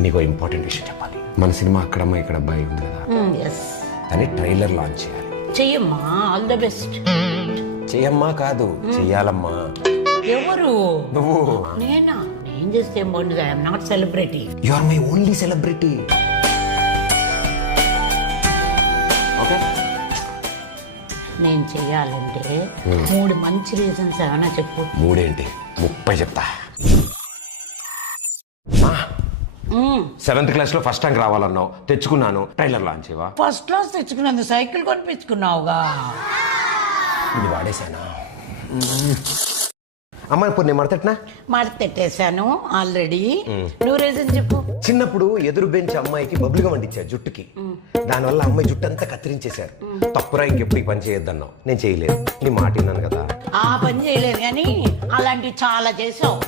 నీకు ఇంపార్టెంట్ విషయం చెప్పాలి. మన సినిమా అక్కడమ్మ ఇక్కడ అబ్బాయి ఉంది కదా, దాన్ని ట్రైలర్ లాంచ్ చేయాలి. చెయ్యమ్మా, ఆల్ ద బెస్ట్. చెయ్యమ్మా కాదు, చెయ్యాలమ్మా. ఎవరు? నువ్వు. నేనా? నేను చేస్తే ఏం బాగుంటుంది. I'm not celebrity. You are my only celebrity. Okay, నేను చెయ్యాలంటే 3 మంచి రీజన్స్ ఏమైనా చెప్పు. 3 ఏంటి 30 చెప్తా. 7th క్లాస్ లో ఫస్ట్ ర్యాంక్ రావాలన్నావు, తెచ్చుకున్నాను. ట్రైలర్ లాంచ్ చేయవా? ఫస్ట్ క్లాస్ తెచ్చుకున్నందుకు సైకిల్ కొనిపించుకున్నావుగా. ఇది వాడేశానా? అమ్మ ఇప్పుడు నేను మడతట్నా? మడతెట్టేశాను ఆల్రెడీ. నువ్వు రీజన్ చెప్పు. చిన్నప్పుడు ఎదురు బెంచ్ అమ్మాయికి బబులుగా వండించారు జుట్టుకి. దానివల్ల అమ్మాయి జుట్టు అంతా కత్తిరించేశారు. తప్పురా, ఇంకెప్పుడు ఈ పని చేయొద్దన్నావు. నేను చేయలేదు, నీ మాట విన్నాను కదా. ఆ పని చేయలేదు కానీ అలాంటివి చాలా చేసావు.